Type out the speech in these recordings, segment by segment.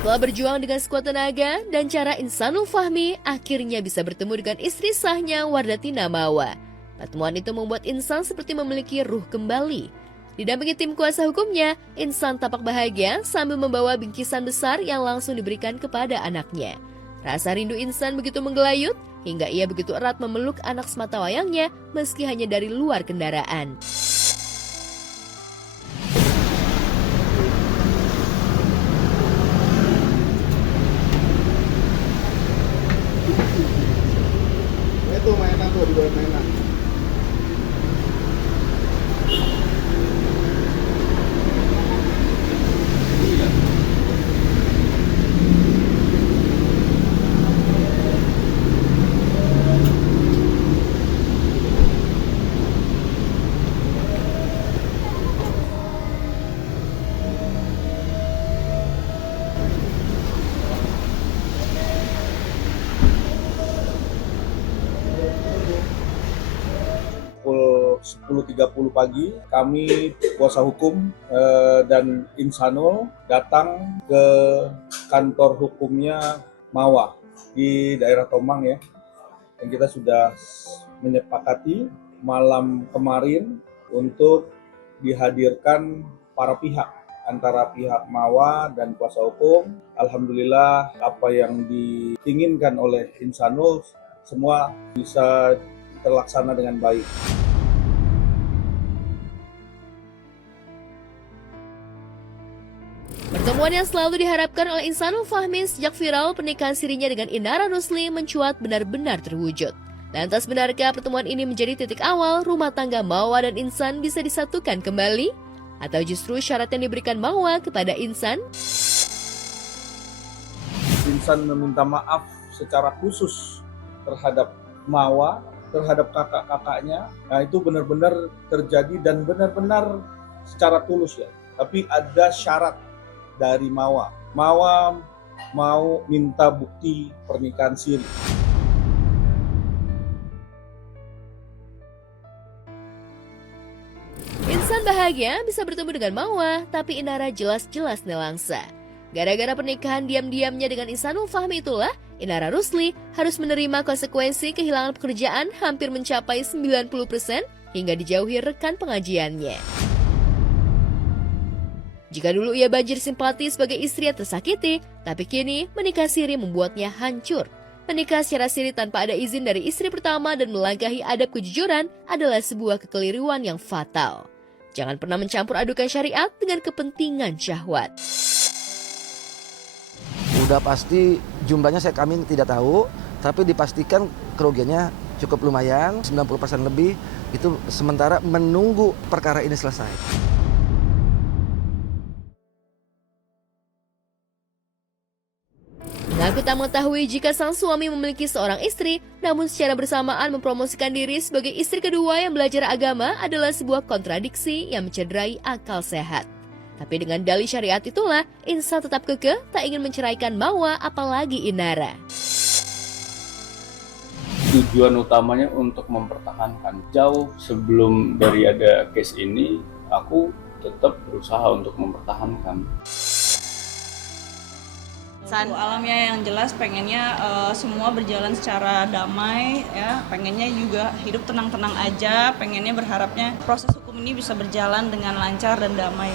Setelah berjuang dengan sekuat tenaga dan cara Insanul Fahmi, akhirnya bisa bertemu dengan istri sahnya Wardatina Mawa. Pertemuan itu membuat Insan seperti memiliki ruh kembali. Didampingi tim kuasa hukumnya, Insan tampak bahagia sambil membawa bingkisan besar yang langsung diberikan kepada anaknya. Rasa rindu Insan begitu menggelayut, hingga ia begitu erat memeluk anak sematawayangnya meski hanya dari luar kendaraan. Itu mainan tuh, di bawah mainan. Pukul 10.30 pagi, kami kuasa hukum dan Insanul datang ke kantor hukumnya Mawa di daerah Tomang ya. Dan kita sudah menyepakati malam kemarin untuk dihadirkan para pihak antara pihak Mawa dan kuasa hukum. Alhamdulillah apa yang diinginkan oleh Insanul semua bisa terlaksana dengan baik. Pertemuan yang selalu diharapkan oleh Insanul Fahmi sejak viral pernikahan sirinya dengan Inara Rusli mencuat benar-benar terwujud. Lantas benarkah pertemuan ini menjadi titik awal rumah tangga Mawa dan Insan bisa disatukan kembali? Atau justru syarat yang diberikan Mawa kepada Insan? Insan meminta maaf secara khusus terhadap Mawa, terhadap kakak-kakaknya. Nah itu benar-benar terjadi dan benar-benar secara tulus ya. Tapi ada syarat dari Mawa. Mawa mau minta bukti pernikahan siri. Insan bahagia bisa bertemu dengan Mawa, tapi Inara jelas-jelas nelangsa. Gara-gara pernikahan diam-diamnya dengan Insanul Fahmi itulah, Inara Rusli harus menerima konsekuensi kehilangan pekerjaan hampir mencapai 90% hingga dijauhi rekan pengajiannya. Jika dulu ia banjir simpati sebagai istri yang tersakiti, tapi kini menikah siri membuatnya hancur. Menikah secara siri tanpa ada izin dari istri pertama dan melangkahi adab kejujuran adalah sebuah kekeliruan yang fatal. Jangan pernah mencampur adukan syariat dengan kepentingan syahwat. Udah pasti jumlahnya kami tidak tahu, tapi dipastikan kerugiannya cukup lumayan, 90% lebih, itu sementara menunggu perkara ini selesai. Mengaku tak mengetahui jika sang suami memiliki seorang istri, namun secara bersamaan mempromosikan diri sebagai istri kedua yang belajar agama adalah sebuah kontradiksi yang mencederai akal sehat. Tapi dengan dalih syariat itulah, Insan tetap kekeh tak ingin menceraikan Mawa apalagi Inara. Tujuan utamanya untuk mempertahankan. Jauh sebelum dari ada case ini, aku tetap berusaha untuk mempertahankan. Alamnya yang jelas pengennya semua berjalan secara damai ya, pengennya juga hidup tenang-tenang aja, pengennya berharapnya proses hukum ini bisa berjalan dengan lancar dan damai.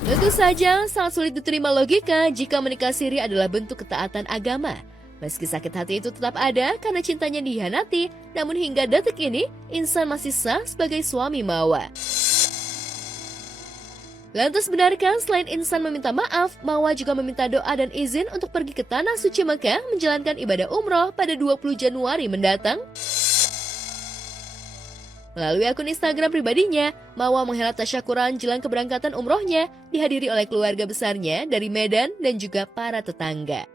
Tentu saja sangat sulit diterima logika jika menikah siri adalah bentuk ketaatan agama. Meski sakit hati itu tetap ada karena cintanya dihianati, namun hingga detik ini Insan masih sah sebagai suami Mawa. Lantas benarkah selain Insan meminta maaf, Mawa juga meminta doa dan izin untuk pergi ke Tanah Suci Mekah menjalankan ibadah umroh pada 20 Januari mendatang? Melalui akun Instagram pribadinya, Mawa menghelat tasyakuran jelang keberangkatan umrohnya dihadiri oleh keluarga besarnya dari Medan dan juga para tetangga.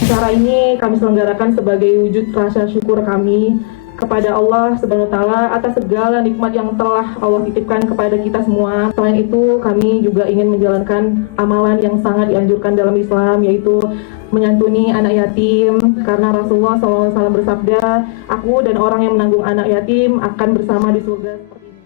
Acara ini kami selenggarakan sebagai wujud rasa syukur kami kepada Allah Subhanahu wa Ta'ala atas segala nikmat yang telah Allah titipkan kepada kita semua. Selain itu, kami juga ingin menjalankan amalan yang sangat dianjurkan dalam Islam, yaitu menyantuni anak yatim, karena Rasulullah SAW bersabda, aku dan orang yang menanggung anak yatim akan bersama di surga seperti ini.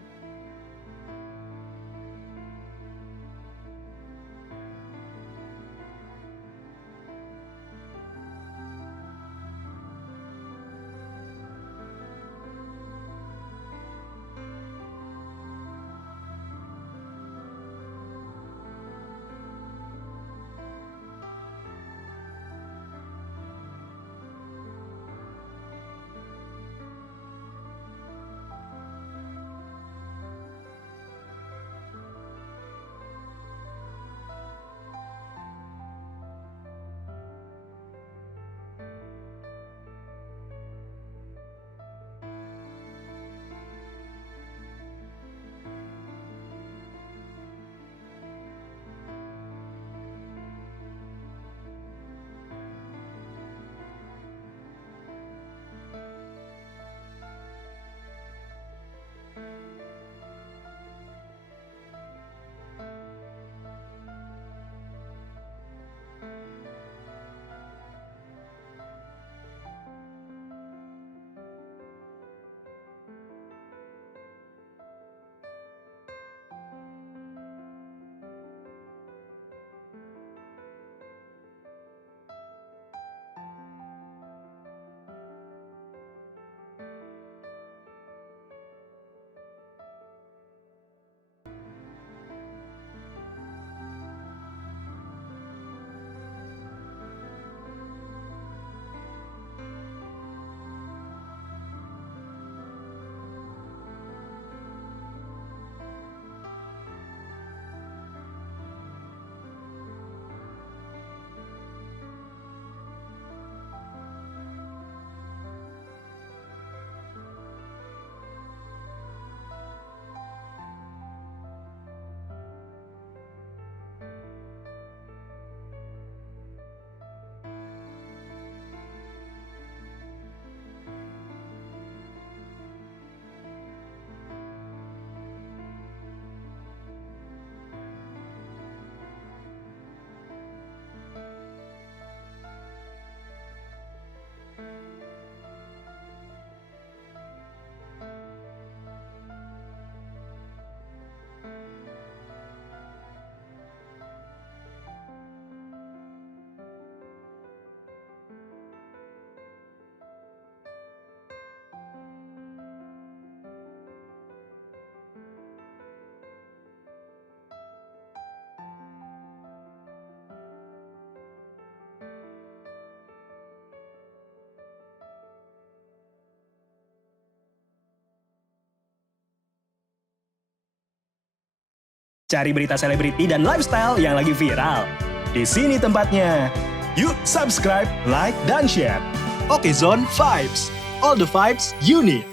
Cari berita selebriti dan lifestyle yang lagi viral. Di sini tempatnya. Yuk subscribe, like, dan share. Oke Zone Vibes. All the vibes you need.